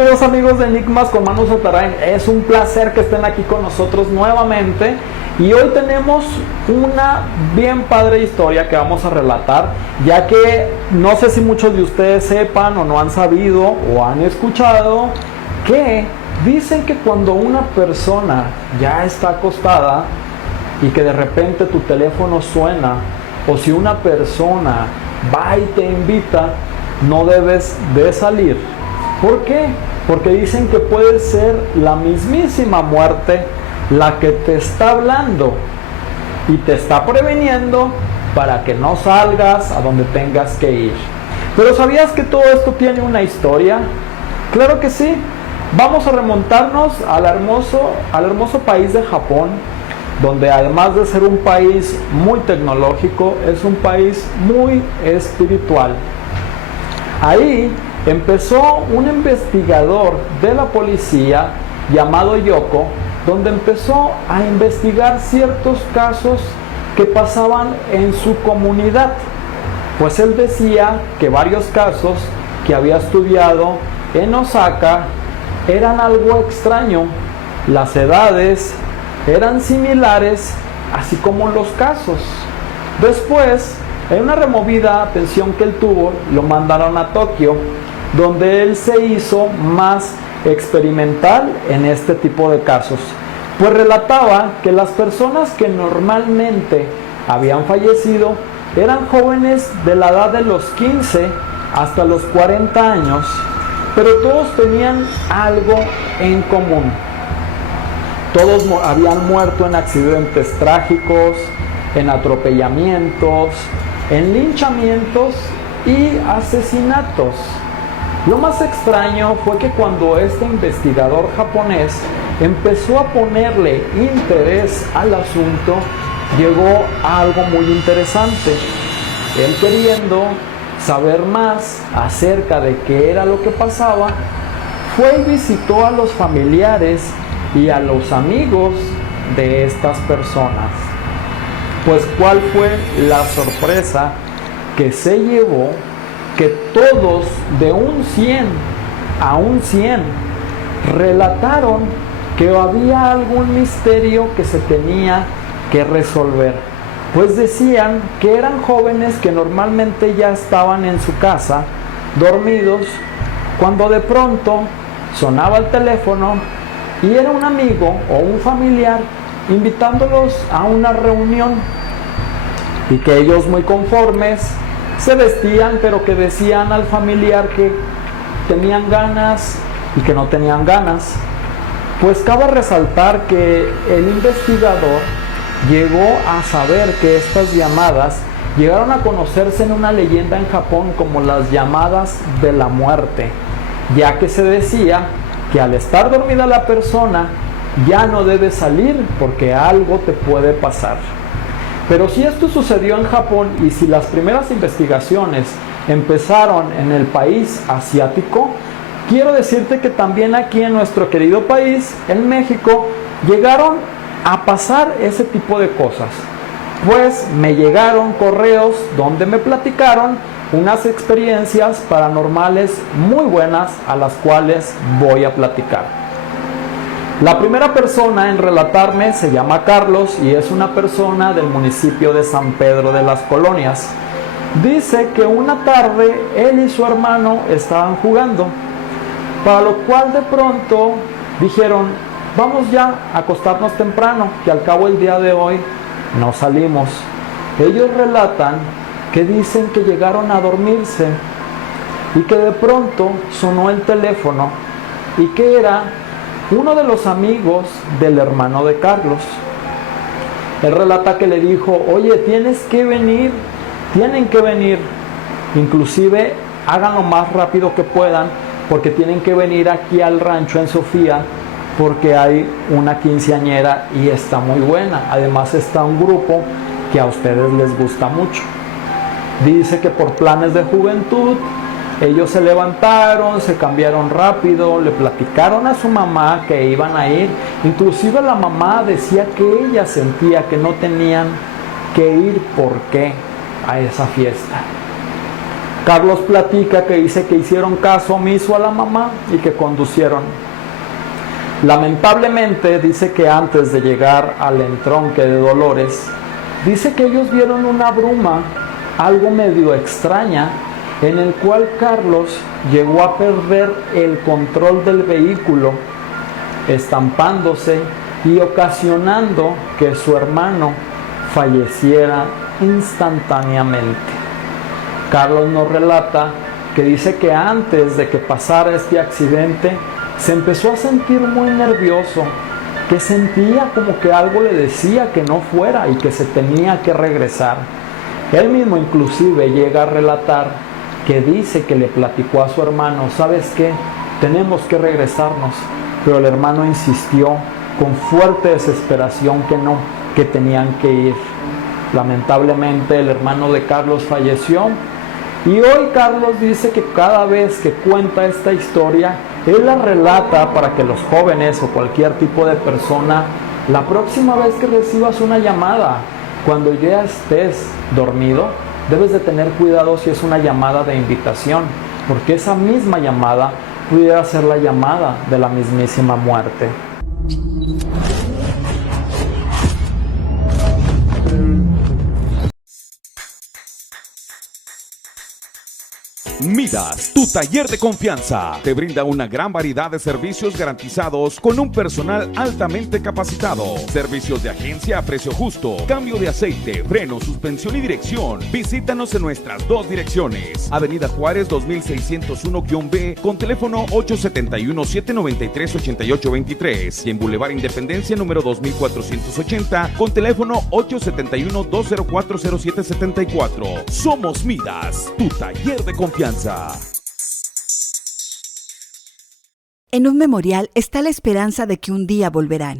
queridos amigos de Enigmas con Manu Zatarain? Es un placer que estén aquí con nosotros nuevamente. Y hoy tenemos una bien padre historia que vamos a relatar, ya que no sé si muchos de ustedes sepan o no han sabido o han escuchado que dicen que cuando una persona ya está acostada y que de repente tu teléfono suena, o si una persona va y te invita, no debes de salir. ¿Por qué? Porque dicen que puede ser la mismísima muerte la que te está hablando y te está previniendo para que no salgas a donde tengas que ir. Pero ¿sabías que todo esto tiene una historia? Claro que sí. Vamos a remontarnos al hermoso país de Japón, donde además de ser un país muy tecnológico, es un país muy espiritual. Ahí empezó un investigador de la policía llamado Yoko, donde empezó a investigar ciertos casos que pasaban en su comunidad. Pues él decía que varios casos que había estudiado en Osaka eran algo extraño. Las edades eran similares, así como los casos. Después, en una removida atención que él tuvo, lo mandaron a Tokio, donde él se hizo más experimental en este tipo de casos. Pues relataba que las personas que normalmente habían fallecido eran jóvenes de la edad de los 15 hasta los 40 años, pero todos tenían algo en común. Todos habían muerto en accidentes trágicos, en atropellamientos, en linchamientos y asesinatos. Lo más extraño fue que cuando este investigador japonés empezó a ponerle interés al asunto, llegó a algo muy interesante. Él, queriendo saber más acerca de qué era lo que pasaba, fue y visitó a los familiares y a los amigos de estas personas. Pues ¿cuál fue la sorpresa que se llevó? Que todos, de un 100 a un 100, relataron que había algún misterio que se tenía que resolver. Pues decían que eran jóvenes que normalmente ya estaban en su casa, dormidos, cuando de pronto sonaba el teléfono y era un amigo o un familiar invitándolos a una reunión, y que ellos, muy conformes, se vestían, pero que decían al familiar que tenían ganas y que no tenían ganas. Pues cabe resaltar que el investigador llegó a saber que estas llamadas llegaron a conocerse en una leyenda en Japón como las llamadas de la muerte, ya que se decía que al estar dormida la persona ya no debe salir porque algo te puede pasar. Pero si esto sucedió en Japón y si las primeras investigaciones empezaron en el país asiático, quiero decirte que también aquí en nuestro querido país, en México, llegaron a pasar ese tipo de cosas. Pues me llegaron correos donde me platicaron unas experiencias paranormales muy buenas, a las cuales voy a platicar. La primera persona en relatarme se llama Carlos y es una persona del municipio de San Pedro de las Colonias. Dice que una tarde él y su hermano estaban jugando, para lo cual de pronto dijeron: vamos ya a acostarnos temprano, que al cabo el día de hoy no salimos. Ellos relatan que dicen que llegaron a dormirse y que de pronto sonó el teléfono y que era uno de los amigos del hermano de Carlos. Él relata que le dijo: oye, tienen que venir, inclusive hagan lo más rápido que puedan, porque tienen que venir aquí al rancho en Sofía, porque hay una quinceañera y está muy buena. Además está un grupo que a ustedes les gusta mucho. Dice que por planes de juventud ellos se levantaron, se cambiaron rápido, le platicaron a su mamá que iban a ir. Inclusive la mamá decía que ella sentía que no tenían que ir, ¿por qué?, a esa fiesta. Carlos platica que dice que hicieron caso omiso a la mamá y que conducieron. Lamentablemente dice que antes de llegar al entronque de Dolores, dice que ellos vieron una bruma, algo medio extraña, en el cual Carlos llegó a perder el control del vehículo, estampándose y ocasionando que su hermano falleciera instantáneamente. Carlos nos relata que dice que antes de que pasara este accidente se empezó a sentir muy nervioso, que sentía como que algo le decía que no fuera y que se tenía que regresar. Él mismo inclusive llega a relatar que dice que le platicó a su hermano: ¿sabes qué? Tenemos que regresarnos. Pero el hermano insistió con fuerte desesperación que no, que tenían que ir. Lamentablemente el hermano de Carlos falleció. Y hoy Carlos dice que cada vez que cuenta esta historia, él la relata para que los jóvenes o cualquier tipo de persona, la próxima vez que recibas una llamada, cuando ya estés dormido, debes de tener cuidado si es una llamada de invitación, porque esa misma llamada pudiera ser la llamada de la mismísima muerte. Midas, tu taller de confianza, te brinda una gran variedad de servicios garantizados con un personal altamente capacitado. Servicios de agencia a precio justo, cambio de aceite, freno, suspensión y dirección. Visítanos en nuestras dos direcciones: Avenida Juárez 2601-B con teléfono 871-793-8823 y en Boulevard Independencia número 2480 con teléfono 871-204-0774. Somos Midas, tu taller de confianza. En un memorial está la esperanza de que un día volverán.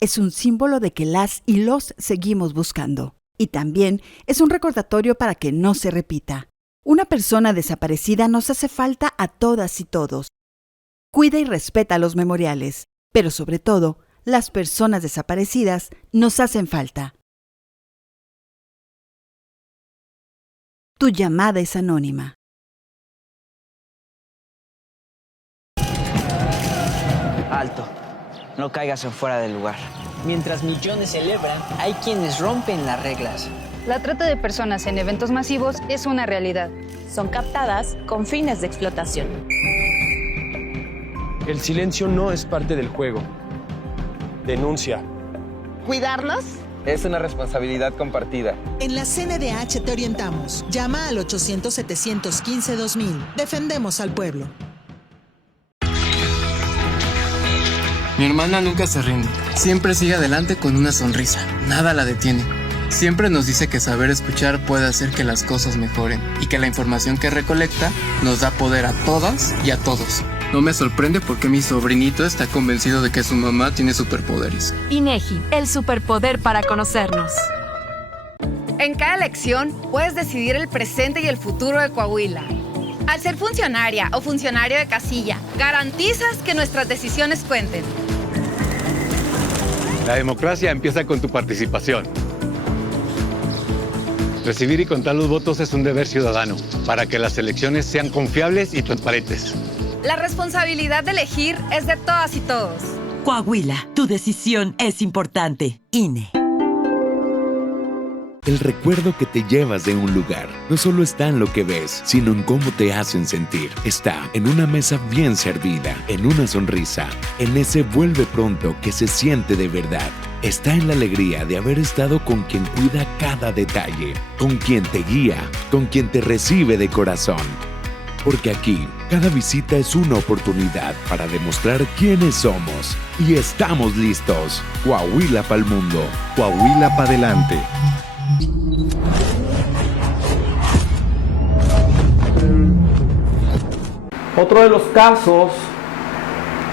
Es un símbolo de que las y los seguimos buscando. Y también es un recordatorio para que no se repita. Una persona desaparecida nos hace falta a todas y todos. Cuida y respeta los memoriales, pero sobre todo, las personas desaparecidas nos hacen falta. Tu llamada es anónima. Alto, no caigas en fuera del lugar. Mientras millones celebran, hay quienes rompen las reglas. La trata de personas en eventos masivos es una realidad. Son captadas con fines de explotación. El silencio no es parte del juego. Denuncia. ¿Cuidarlos? Es una responsabilidad compartida. En la CNDH te orientamos. Llama al 800-715-2000. Defendemos al pueblo. Mi hermana nunca se rinde. Siempre sigue adelante con una sonrisa. Nada la detiene. Siempre nos dice que saber escuchar puede hacer que las cosas mejoren y que la información que recolecta nos da poder a todas y a todos. No me sorprende porque mi sobrinito está convencido de que su mamá tiene superpoderes. INEGI, el superpoder para conocernos. En cada elección puedes decidir el presente y el futuro de Coahuila. Al ser funcionaria o funcionario de casilla, garantizas que nuestras decisiones cuenten. La democracia empieza con tu participación. Recibir y contar los votos es un deber ciudadano para que las elecciones sean confiables y transparentes. La responsabilidad de elegir es de todas y todos. Coahuila, tu decisión es importante. INE. El recuerdo que te llevas de un lugar no solo está en lo que ves, sino en cómo te hacen sentir. Está en una mesa bien servida, en una sonrisa, en ese vuelve pronto que se siente de verdad. Está en la alegría de haber estado con quien cuida cada detalle, con quien te guía, con quien te recibe de corazón. Porque aquí, cada visita es una oportunidad para demostrar quiénes somos. Y estamos listos. Coahuila pa'l mundo. Coahuila pa' adelante. Otro de los casos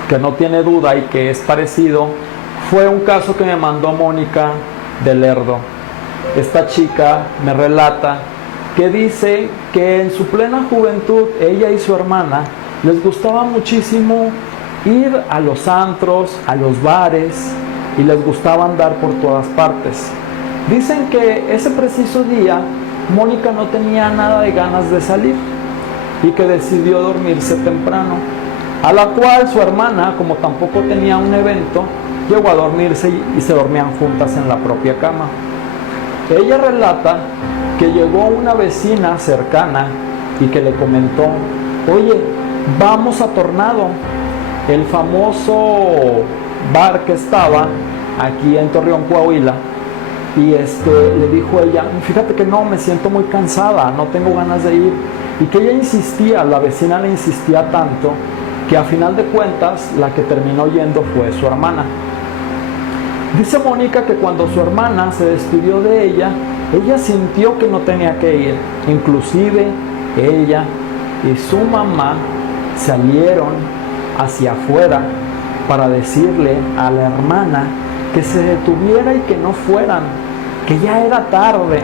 que no tiene duda y que es parecido fue un caso que me mandó Mónica de Lerdo. Esta chica me relata que dice que en su plena juventud ella y su hermana les gustaba muchísimo ir a los antros, a los bares y les gustaba andar por todas partes. Dicen que ese preciso día Mónica no tenía nada de ganas de salir y que decidió dormirse temprano, a la cual su hermana, como tampoco tenía un evento, llegó a dormirse y se dormían juntas en la propia cama. Ella relata que llegó una vecina cercana y que le comentó: oye, vamos a Tornado, el famoso bar que estaba aquí en Torreón, Coahuila. Y le dijo ella: fíjate que no, me siento muy cansada, no tengo ganas de ir. Y que ella insistía, la vecina le insistía tanto, que a final de cuentas la que terminó yendo fue su hermana. Dice Mónica que cuando su hermana se despidió de ella sintió que no tenía que ir. Inclusive ella y su mamá salieron hacia afuera para decirle a la hermana que se detuviera y que no fueran, que ya era tarde,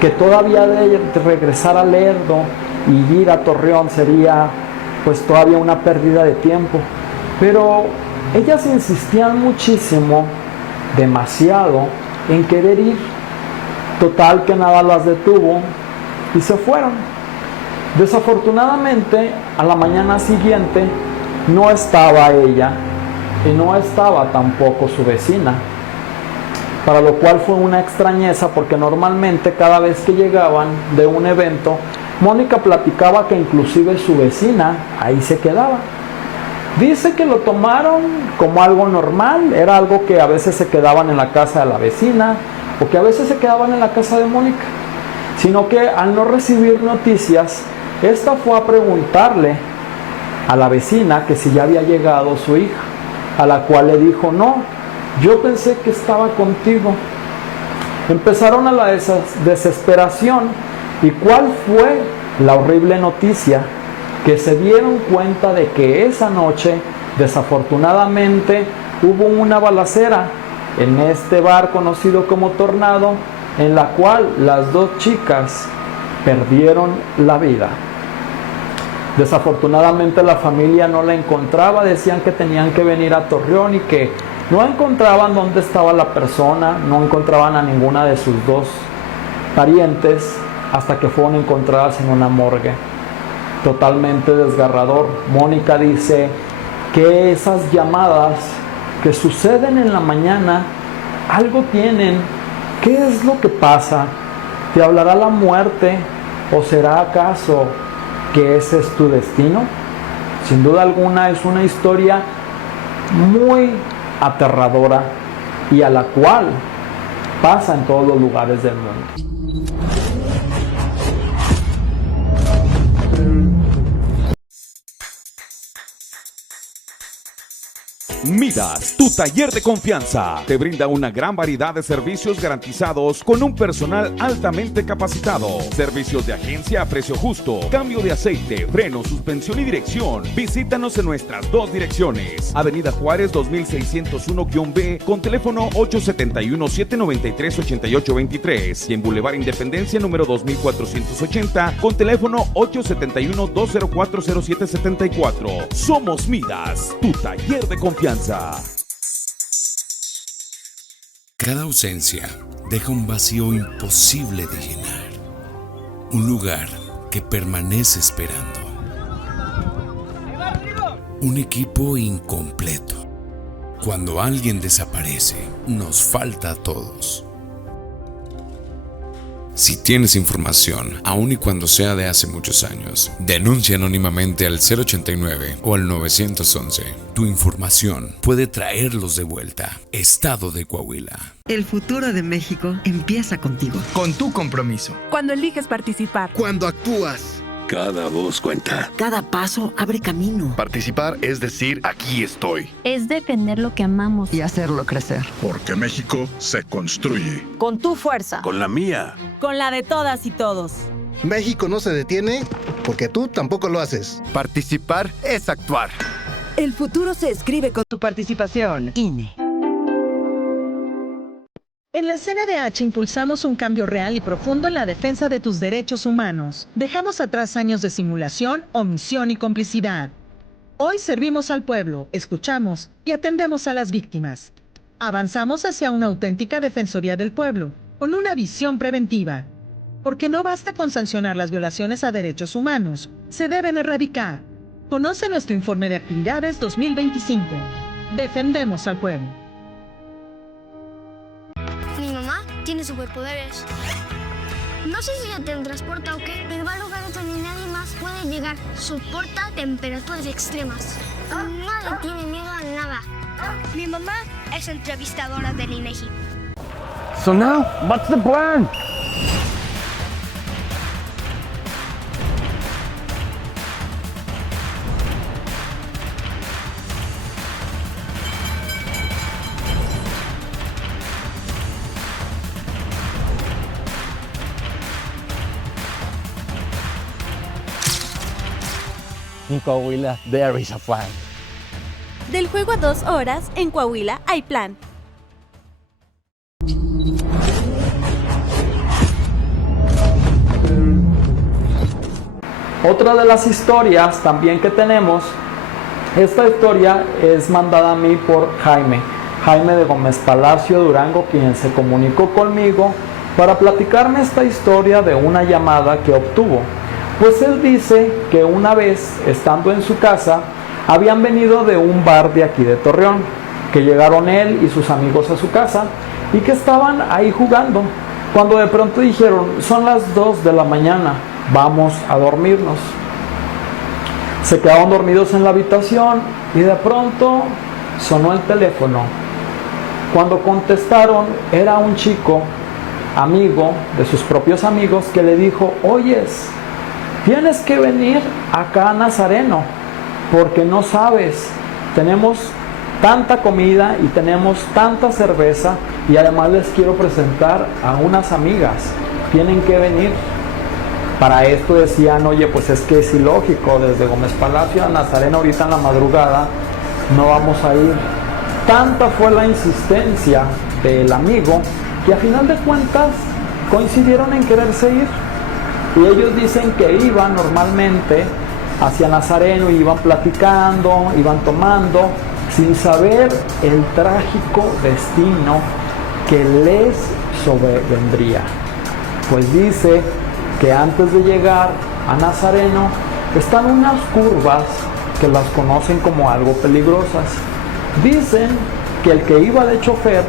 que todavía de regresar a Lerdo y ir a Torreón sería pues todavía una pérdida de tiempo. Pero ellas insistían muchísimo, demasiado, en querer ir. Total que nada las detuvo y se fueron. Desafortunadamente, a la mañana siguiente no estaba ella y no estaba tampoco su vecina, para lo cual fue una extrañeza, porque normalmente cada vez que llegaban de un evento, Mónica platicaba que inclusive su vecina ahí se quedaba. Dice que lo tomaron como algo normal, era algo que a veces se quedaban en la casa de la vecina o que a veces se quedaban en la casa de Mónica, sino que al no recibir noticias, esta fue a preguntarle a la vecina que si ya había llegado su hija, a la cual le dijo: no, yo pensé que estaba contigo. Empezaron a la desesperación. ¿Y cuál fue la horrible noticia? Que se dieron cuenta de que esa noche, desafortunadamente, hubo una balacera en este bar conocido como Tornado, en la cual las dos chicas perdieron la vida. Desafortunadamente la familia no la encontraba, decían que tenían que venir a Torreón y que no encontraban dónde estaba la persona, no encontraban a ninguna de sus dos parientes, hasta que fueron encontradas en una morgue. Totalmente desgarrador. Mónica dice que esas llamadas que suceden en la mañana algo tienen. ¿Qué es lo que pasa? ¿Te hablará la muerte? ¿O será acaso que ese es tu destino? Sin duda alguna es una historia muy aterradora y a la cual pasa en todos los lugares del mundo. Midas, tu taller de confianza, te brinda una gran variedad de servicios garantizados con un personal altamente capacitado. Servicios de agencia a precio justo, cambio de aceite, freno, suspensión y dirección. Visítanos en nuestras dos direcciones: Avenida Juárez 2601-B con teléfono 871-793-8823 y en Boulevard Independencia número 2480 con teléfono 871-204-0774. Somos Midas, tu taller de confianza. Cada ausencia deja un vacío imposible de llenar, un lugar que permanece esperando, un equipo incompleto. Cuando alguien desaparece, nos falta a todos. Si tienes información, aun y cuando sea de hace muchos años, denuncia anónimamente al 089 o al 911. Tu información puede traerlos de vuelta. Estado de Coahuila. El futuro de México empieza contigo. Con tu compromiso. Cuando eliges participar. Cuando actúas. Cada voz cuenta. Cada paso abre camino. Participar es decir, aquí estoy. Es defender lo que amamos y hacerlo crecer. Porque México se construye. Con tu fuerza. Con la mía. Con la de todas y todos. México no se detiene porque tú tampoco lo haces. Participar es actuar. El futuro se escribe con tu participación. INE. En la CNDH impulsamos un cambio real y profundo en la defensa de tus derechos humanos. Dejamos atrás años de simulación, omisión y complicidad. Hoy servimos al pueblo, escuchamos y atendemos a las víctimas. Avanzamos hacia una auténtica defensoría del pueblo, con una visión preventiva. porque no basta con sancionar las violaciones a derechos humanos, se deben erradicar. Conoce nuestro informe de actividades 2025. Defendemos al pueblo. Mi mamá tiene superpoderes. No sé si la teletransporta o qué, pero va a lugares donde nadie más puede llegar. Soporta temperaturas extremas. No le tiene miedo a nada. Mi mamá es entrevistadora del INEGI. So now, what's the plan? In Coahuila, there is a plan. Del juego a 2 horas, en Coahuila hay plan. Otra de las historias también que tenemos, esta historia es mandada a mí por Jaime de Gómez Palacio Durango, quien se comunicó conmigo para platicarme esta historia de una llamada que obtuvo. Pues él dice que una vez, estando en su casa, habían venido de un bar de aquí de Torreón, que llegaron él y sus amigos a su casa y que estaban ahí jugando, cuando de pronto dijeron: son las 2 de la mañana, vamos a dormirnos. Se quedaron dormidos en la habitación y de pronto sonó el teléfono. Cuando contestaron, era un chico, amigo de sus propios amigos, que le dijo: oyes, tienes que venir acá a Nazareno, porque no sabes, tenemos tanta comida y tenemos tanta cerveza, y además les quiero presentar a unas amigas, tienen que venir. Para esto decían: oye, pues es que es ilógico, desde Gómez Palacio a Nazareno ahorita en la madrugada no vamos a ir. Tanta fue la insistencia del amigo que a final de cuentas coincidieron en quererse ir. Y ellos dicen que iban normalmente hacia Nazareno y iban platicando, iban tomando, sin saber el trágico destino que les sobrevendría. Pues dice que antes de llegar a Nazareno están unas curvas que las conocen como algo peligrosas. Dicen que el que iba de chofer,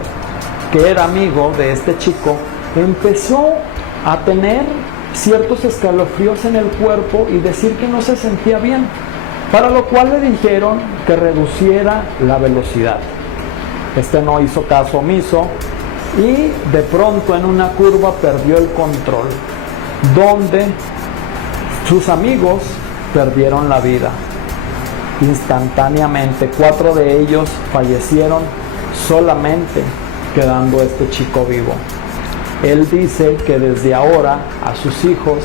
que era amigo de este chico, empezó a tener ciertos escalofríos en el cuerpo y decir que no se sentía bien, para lo cual le dijeron que reduciera la velocidad. Este no hizo caso omiso y de pronto en una curva perdió el control, donde sus amigos perdieron la vida instantáneamente. 4 de ellos fallecieron, solamente quedando este chico vivo. Él dice que desde ahora a sus hijos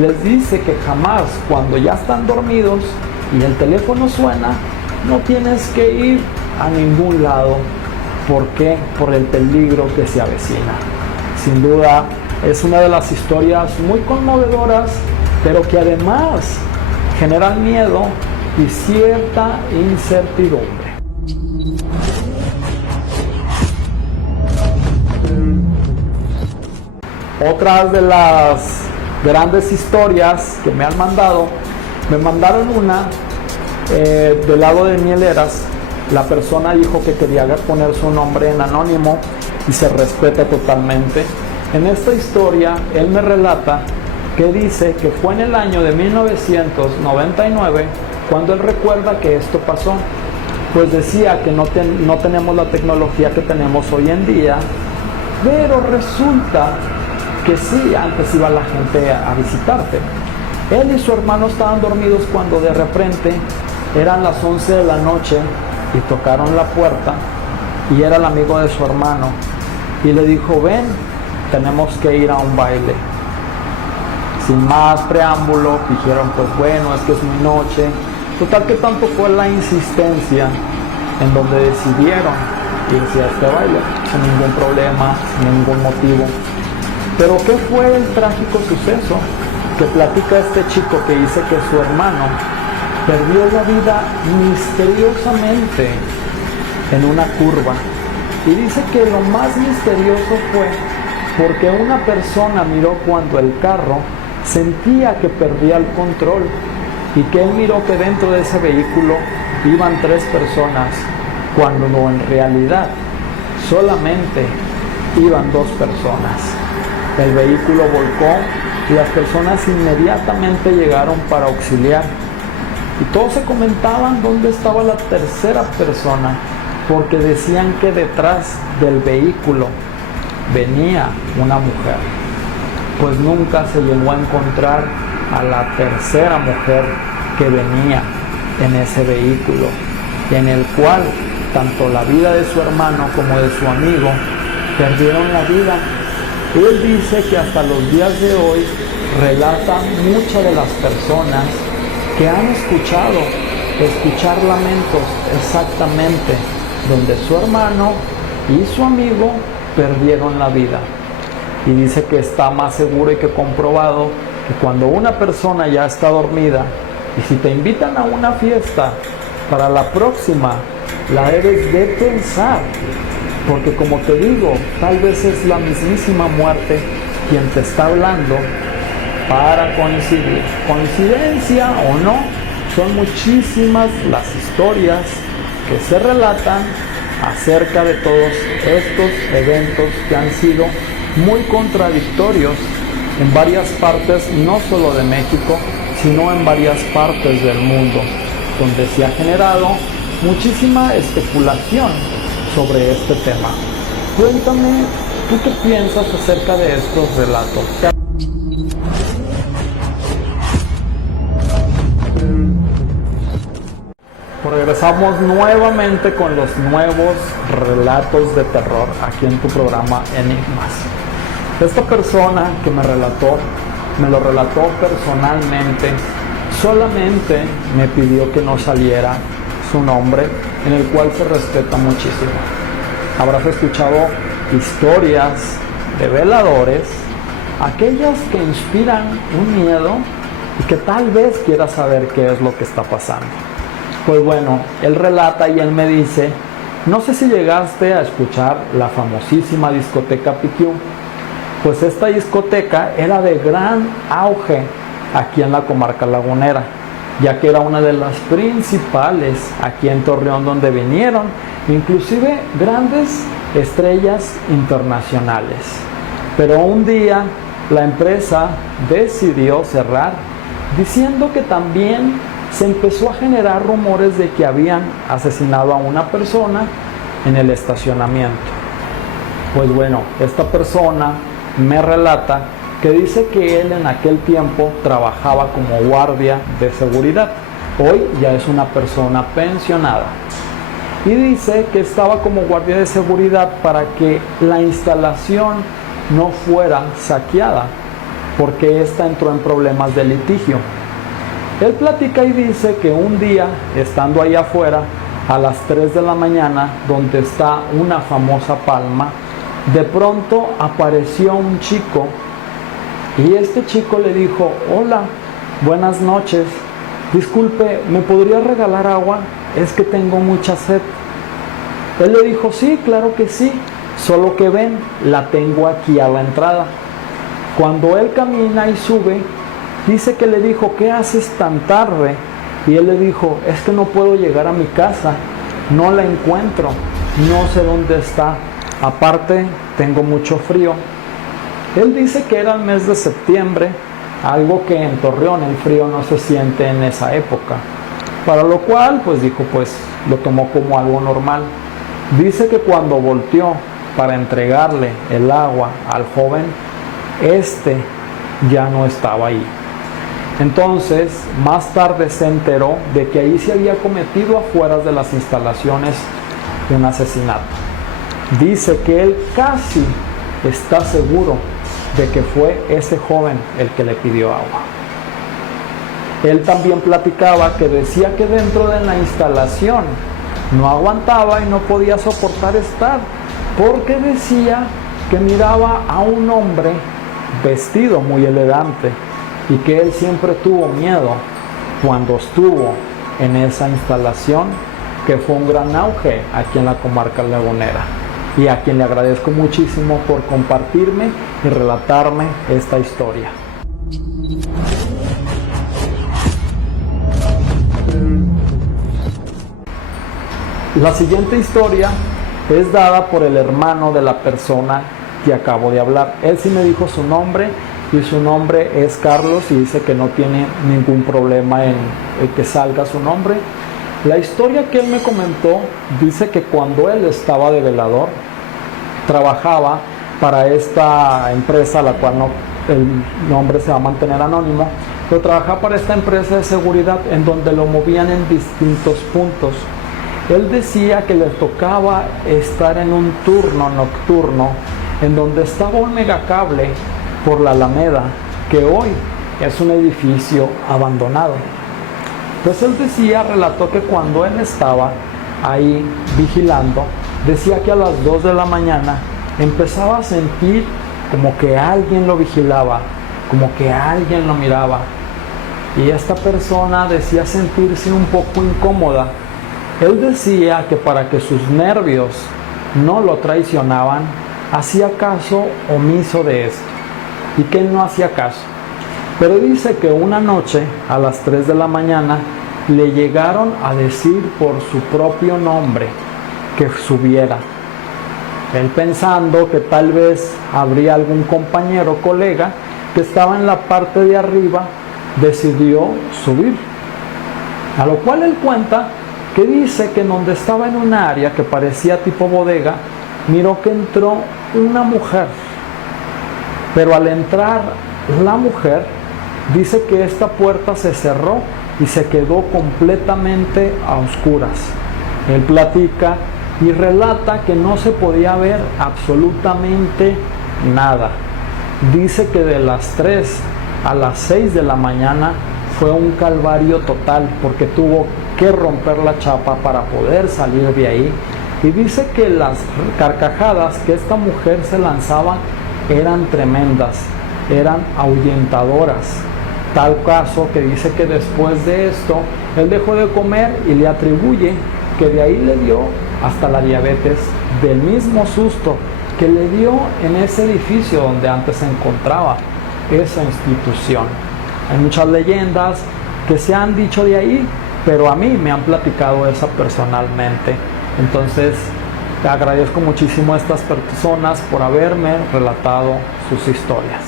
les dice que jamás, cuando ya están dormidos y el teléfono suena, no tienes que ir a ningún lado. ¿Por qué? Por el peligro que se avecina. Sin duda es una de las historias muy conmovedoras, pero que además generan miedo y cierta incertidumbre. Otras de las grandes historias que me han mandado, me mandaron una del lado de Mieleras. La persona dijo que quería poner su nombre en anónimo y se respeta totalmente. En esta historia él me relata que dice que fue en el año de 1999 cuando él recuerda que esto pasó. Pues decía que no tenemos la tecnología que tenemos hoy en día, pero resulta que sí, antes iba la gente a visitarte. Él y su hermano estaban dormidos cuando de repente eran las 11 de la noche y tocaron la puerta y era el amigo de su hermano y le dijo: ven, tenemos que ir a un baile. Sin más preámbulo, dijeron: pues bueno, es que es mi noche. Total que tanto fue la insistencia en donde decidieron irse a este baile, sin ningún problema, sin ningún motivo. Pero ¿qué fue el trágico suceso que platica este chico, que dice que su hermano perdió la vida misteriosamente en una curva? Y dice que lo más misterioso fue porque una persona miró cuando el carro sentía que perdía el control y que él miró que dentro de ese vehículo iban 3 personas, cuando en realidad solamente iban 2 personas. El vehículo volcó y las personas inmediatamente llegaron para auxiliar. Y todos se comentaban dónde estaba la tercera persona, porque decían que detrás del vehículo venía una mujer. Pues nunca se llegó a encontrar a la tercera mujer que venía en ese vehículo, en el cual tanto la vida de su hermano como de su amigo perdieron la vida. Él dice que hasta los días de hoy relata muchas de las personas que han escuchar lamentos exactamente donde su hermano y su amigo perdieron la vida. Y dice que está más seguro y que comprobado que cuando una persona ya está dormida y si te invitan a una fiesta, para la próxima la debes de pensar, porque como te digo, tal vez es la mismísima muerte quien te está hablando para coincidir. Coincidencia o no, son muchísimas las historias que se relatan acerca de todos estos eventos que han sido muy contradictorios en varias partes, no solo de México, sino en varias partes del mundo, donde se ha generado muchísima especulación sobre este tema. Cuéntame, ¿tú qué piensas acerca de estos relatos? Regresamos nuevamente con los nuevos relatos de terror aquí en tu programa Enigmas. Esta persona que me lo relató personalmente, solamente me pidió que no saliera su nombre, en el cual se respeta muchísimo. Habrás escuchado historias de veladores, aquellas que inspiran un miedo y que tal vez quieras saber qué es lo que está pasando. Pues bueno, él relata y él me dice, no sé si llegaste a escuchar la famosísima discoteca Piquiu. Pues esta discoteca era de gran auge aquí en la comarca lagunera, ya que era una de las principales aquí en Torreón, donde vinieron inclusive grandes estrellas internacionales. Pero un día la empresa decidió cerrar, diciendo que también se empezó a generar rumores de que habían asesinado a una persona en el estacionamiento. Pues bueno, esta persona me relata que dice que él en aquel tiempo trabajaba como guardia de seguridad. Hoy ya es una persona pensionada. Y dice que estaba como guardia de seguridad para que la instalación no fuera saqueada, porque esta entró en problemas de litigio. Él platica y dice que un día, estando ahí afuera, a las 3 de la mañana, donde está una famosa palma, de pronto apareció un chico y este chico le dijo, hola, buenas noches, disculpe, ¿me podría regalar agua? Es que tengo mucha sed. Él le dijo, sí, claro que sí, solo que ven, la tengo aquí a la entrada. Cuando él camina y sube, dice que le dijo, ¿qué haces tan tarde? Y él le dijo, es que no puedo llegar a mi casa, no la encuentro, no sé dónde está, aparte tengo mucho frío. Él dice que era el mes de septiembre, algo que en Torreón el frío no se siente en esa época, para lo cual pues dijo, pues lo tomó como algo normal. Dice que cuando volteó para entregarle el agua al joven, este ya no estaba ahí. Entonces, más tarde se enteró de que ahí se había cometido afuera de las instalaciones un asesinato. Dice que él casi está seguro de que fue ese joven el que le pidió agua. Él también platicaba que decía que dentro de la instalación no aguantaba y no podía soportar estar, porque decía que miraba a un hombre vestido muy elegante y que él siempre tuvo miedo cuando estuvo en esa instalación, que fue un gran auge aquí en la comarca lagunera. y a quien le agradezco muchísimo por compartirme y relatarme esta historia. La siguiente historia es dada por el hermano de la persona que acabo de hablar. Él sí me dijo su nombre y su nombre es Carlos y dice que no tiene ningún problema en que salga su nombre. La historia que él me comentó dice que cuando él estaba de velador, trabajaba para esta empresa, la cual el nombre se va a mantener anónimo, pero trabajaba para esta empresa de seguridad en donde lo movían en distintos puntos. Él decía que le tocaba estar en un turno nocturno en donde estaba un megacable por la Alameda, que hoy es un edificio abandonado. Entonces él decía, relató que cuando él estaba ahí vigilando, decía que a las 2 de la mañana empezaba a sentir como que alguien lo vigilaba, como que alguien lo miraba. Y esta persona decía sentirse un poco incómoda. Él decía que para que sus nervios no lo traicionaban, hacía caso omiso de esto y que él no hacía caso. Pero dice que una noche a las 3 de la mañana le llegaron a decir por su propio nombre que subiera. Él pensando que tal vez habría algún compañero, colega, que estaba en la parte de arriba, decidió subir. A lo cual él cuenta que dice que en donde estaba en un área que parecía tipo bodega, miró que entró una mujer. Pero al entrar la mujer, dice que esta puerta se cerró y se quedó completamente a oscuras. Él platica y relata que no se podía ver absolutamente nada. Dice que de las 3 a las 6 de la mañana fue un calvario total porque tuvo que romper la chapa para poder salir de ahí. Y dice que las carcajadas que esta mujer se lanzaba eran tremendas, eran ahuyentadoras. Tal caso que dice que después de esto él dejó de comer y le atribuye que de ahí le dio hasta la diabetes del mismo susto que le dio en ese edificio donde antes se encontraba esa institución. Hay muchas leyendas que se han dicho de ahí, pero a mí me han platicado esa personalmente. Entonces te agradezco muchísimo a estas personas por haberme relatado sus historias.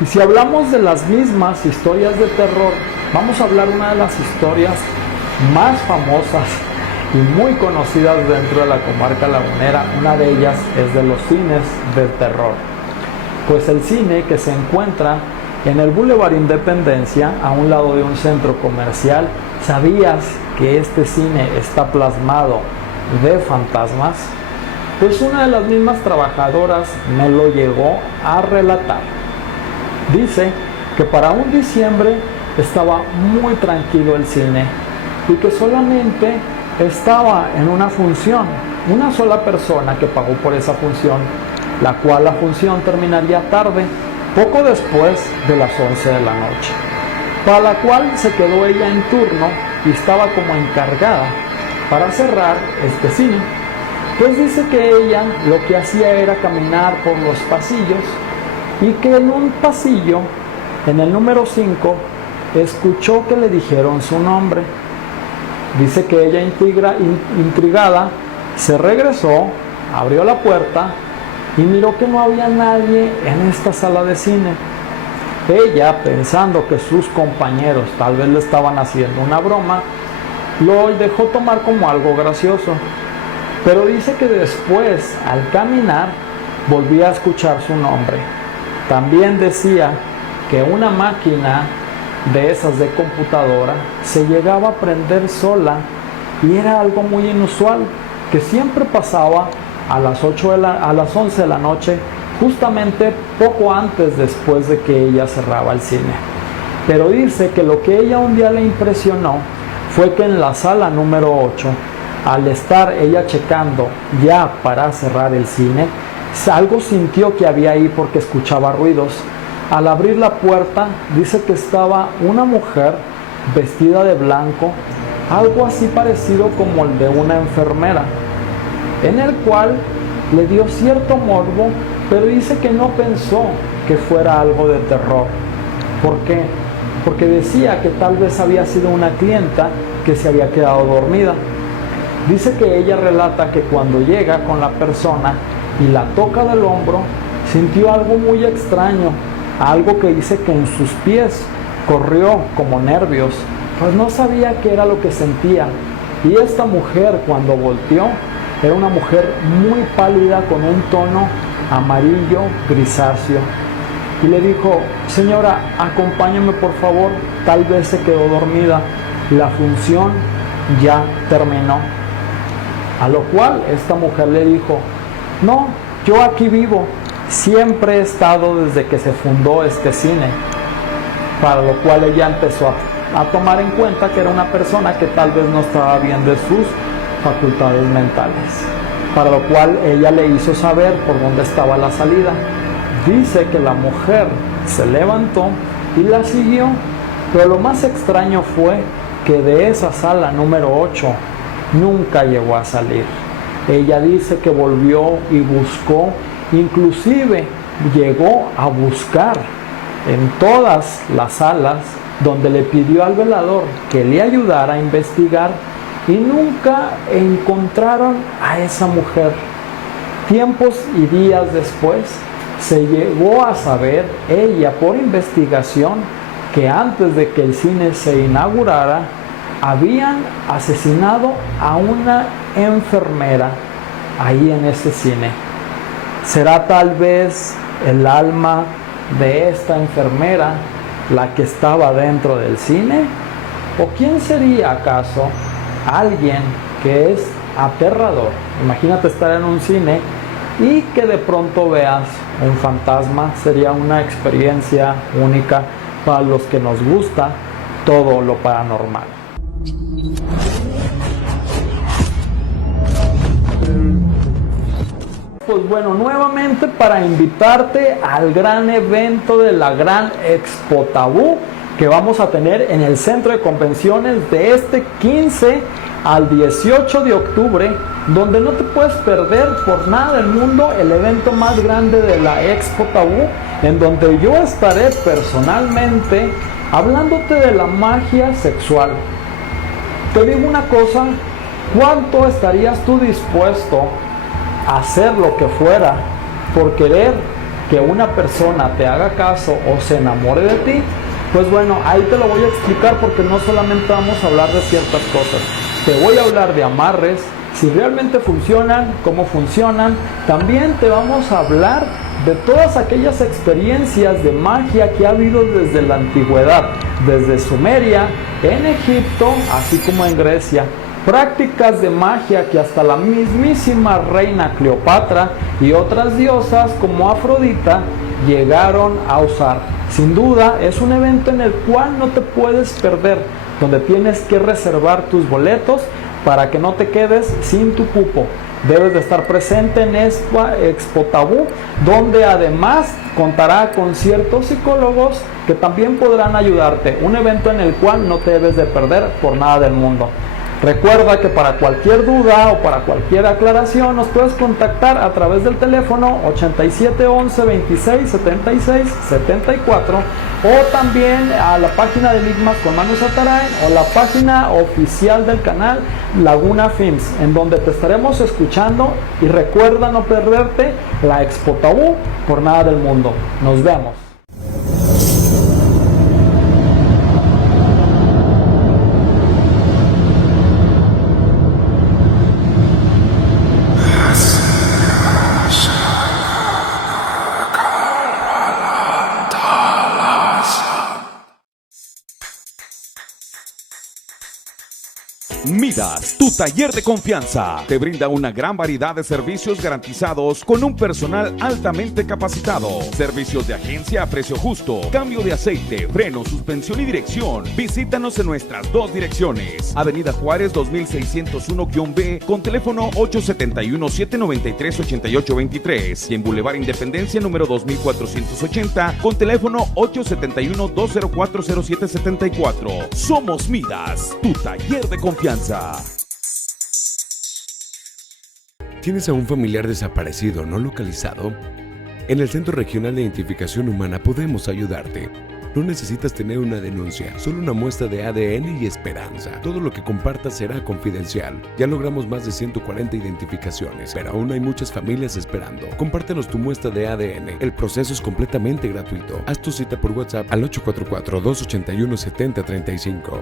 Y si hablamos de las mismas historias de terror, vamos a hablar de una de las historias más famosas y muy conocidas dentro de la comarca lagunera. Una de ellas es de los cines del terror. Pues el cine que se encuentra en el Boulevard Independencia, a un lado de un centro comercial, ¿sabías que este cine está plasmado de fantasmas? Pues una de las mismas trabajadoras me lo llegó a relatar. Dice que para un diciembre estaba muy tranquilo el cine y que solamente estaba en una función, una sola persona que pagó por esa función, la cual la función terminaría tarde, poco después de las 11 de la noche, para la cual se quedó ella en turno y estaba como encargada para cerrar este cine. Pues dice que ella lo que hacía era caminar por los pasillos y que en un pasillo, en el número 5, escuchó que le dijeron su nombre. Dice que ella intrigada se regresó, abrió la puerta y miró que no había nadie en esta sala de cine. Ella, pensando que sus compañeros tal vez le estaban haciendo una broma, lo dejó tomar como algo gracioso. Pero dice que después, al caminar, volvía a escuchar su nombre. También decía que una máquina de esas de computadora se llegaba a prender sola y era algo muy inusual, que siempre pasaba a las 11 de la noche, justamente poco antes después de que ella cerraba el cine. Pero dice que lo que ella un día le impresionó fue que en la sala número 8, al estar ella checando ya para cerrar el cine, algo sintió que había ahí porque escuchaba ruidos. Al abrir la puerta, dice que estaba una mujer vestida de blanco, algo así parecido como el de una enfermera, en el cual le dio cierto morbo, pero dice que no pensó que fuera algo de terror. ¿Por qué? Porque decía que tal vez había sido una clienta que se había quedado dormida. Dice que ella relata que cuando llega con la persona y la toca del hombro, sintió algo muy extraño, algo que dice que en sus pies corrió como nervios, pues no sabía qué era lo que sentía. Y esta mujer, cuando volteó, era una mujer muy pálida con un tono amarillo grisáceo, y le dijo: señora, acompáñame por favor, tal vez se quedó dormida, la función ya terminó. A lo cual esta mujer le dijo: no, yo aquí vivo, siempre he estado desde que se fundó este cine. Para lo cual ella empezó a tomar en cuenta que era una persona que tal vez no estaba bien de sus facultades mentales. Para lo cual ella le hizo saber por dónde estaba la salida. Dice que la mujer se levantó y la siguió, pero lo más extraño fue que de esa sala número 8 nunca llegó a salir. Ella dice que volvió y buscó, inclusive llegó a buscar en todas las salas donde le pidió al velador que le ayudara a investigar, y nunca encontraron a esa mujer. Tiempos y días después se llegó a saber ella por investigación que antes de que el cine se inaugurara habían asesinado a una enfermera ahí en ese cine. ¿Será tal vez el alma de esta enfermera la que estaba dentro del cine? ¿O quién sería acaso alguien que es aterrador? Imagínate estar en un cine y que de pronto veas un fantasma. Sería una experiencia única para los que nos gusta todo lo paranormal. Pues bueno, nuevamente para invitarte al gran evento de la Gran Expo Tabú que vamos a tener en el Centro de Convenciones de este 15 al 18 de octubre, donde no te puedes perder por nada del mundo el evento más grande de la Expo Tabú, en donde yo estaré personalmente hablándote de la magia sexual. Te digo una cosa, ¿cuánto estarías tú dispuesto a hacer lo que fuera por querer que una persona te haga caso o se enamore de ti? Pues bueno, ahí te lo voy a explicar, porque no solamente vamos a hablar de ciertas cosas. Te voy a hablar de amarres, si realmente funcionan, cómo funcionan. También te vamos a hablar de todas aquellas experiencias de magia que ha habido desde la antigüedad, desde Sumeria, en Egipto, así como en Grecia. Prácticas de magia que hasta la mismísima reina Cleopatra y otras diosas como Afrodita llegaron a usar. Sin duda es un evento en el cual no te puedes perder, donde tienes que reservar tus boletos para que no te quedes sin tu cupo. Debes de estar presente en esta Expo Tabú, donde además contará con ciertos psicólogos que también podrán ayudarte. Un evento en el cual no te debes de perder por nada del mundo. Recuerda que para cualquier duda o para cualquier aclaración nos puedes contactar a través del teléfono 87 11 26 76 74, o también a la página de Enigmas con Manu Satarain o la página oficial del canal Laguna Films, en donde te estaremos escuchando. Y recuerda no perderte la Expo Tabú por nada del mundo. Nos vemos. Midas, tu taller de confianza, te brinda una gran variedad de servicios garantizados con un personal altamente capacitado. Servicios de agencia a precio justo, cambio de aceite, freno, suspensión y dirección. Visítanos en nuestras dos direcciones. Avenida Juárez 2601-B con teléfono 871-793-8823 y en Boulevard Independencia número 2480 con teléfono 871-204-0774. Somos Midas, tu taller de confianza. ¿Tienes a un familiar desaparecido no localizado? En el Centro Regional de Identificación Humana podemos ayudarte. No necesitas tener una denuncia, solo una muestra de ADN y esperanza. Todo lo que compartas será confidencial. Ya logramos más de 140 identificaciones, pero aún hay muchas familias esperando. Compártenos tu muestra de ADN. El proceso es completamente gratuito. Haz tu cita por WhatsApp al 844-281-7035.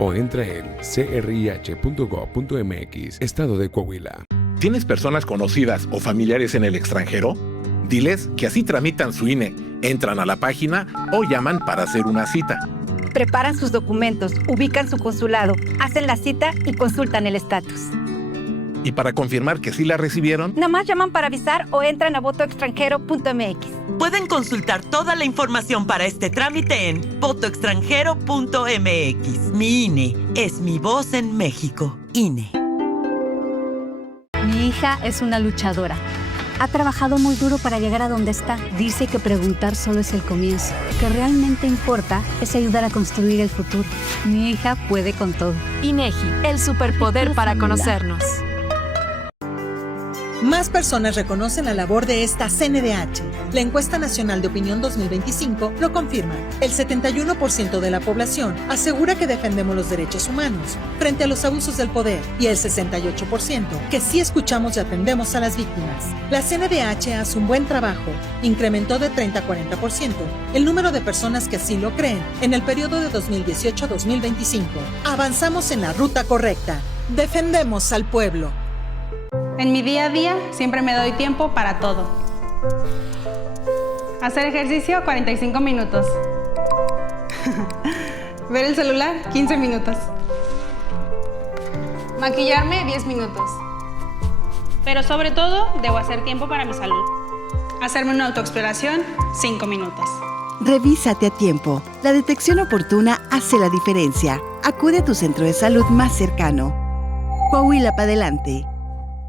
O entra en crih.gov.mx, Estado de Coahuila. ¿Tienes personas conocidas o familiares en el extranjero? Diles que así tramitan su INE, entran a la página o llaman para hacer una cita. Preparan sus documentos, ubican su consulado, hacen la cita y consultan el estatus. Y para confirmar que sí la recibieron, nada más llaman para avisar o entran a votoextranjero.mx. Pueden consultar toda la información para este trámite en votoextranjero.mx. Mi INE es mi voz en México. INE. Mi hija es una luchadora. Ha trabajado muy duro para llegar a donde está. Dice que preguntar solo es el comienzo. Lo que realmente importa es ayudar a construir el futuro. Mi hija puede con todo. INEGI, el superpoder para conocernos. Más personas reconocen la labor de esta CNDH. La Encuesta Nacional de Opinión 2025 lo confirma. El 71% de la población asegura que defendemos los derechos humanos frente a los abusos del poder y el 68% que sí escuchamos y atendemos a las víctimas. La CNDH hace un buen trabajo. Incrementó de 30 a 40% el número de personas que así lo creen en el periodo de 2018 a 2025. Avanzamos en la ruta correcta. Defendemos al pueblo. En mi día a día siempre me doy tiempo para todo. Hacer ejercicio 45 minutos. Ver el celular 15 minutos. Maquillarme 10 minutos. Pero sobre todo debo hacer tiempo para mi salud. Hacerme una autoexploración 5 minutos. Revísate a tiempo. La detección oportuna hace la diferencia. Acude a tu centro de salud más cercano. Coahuila para adelante.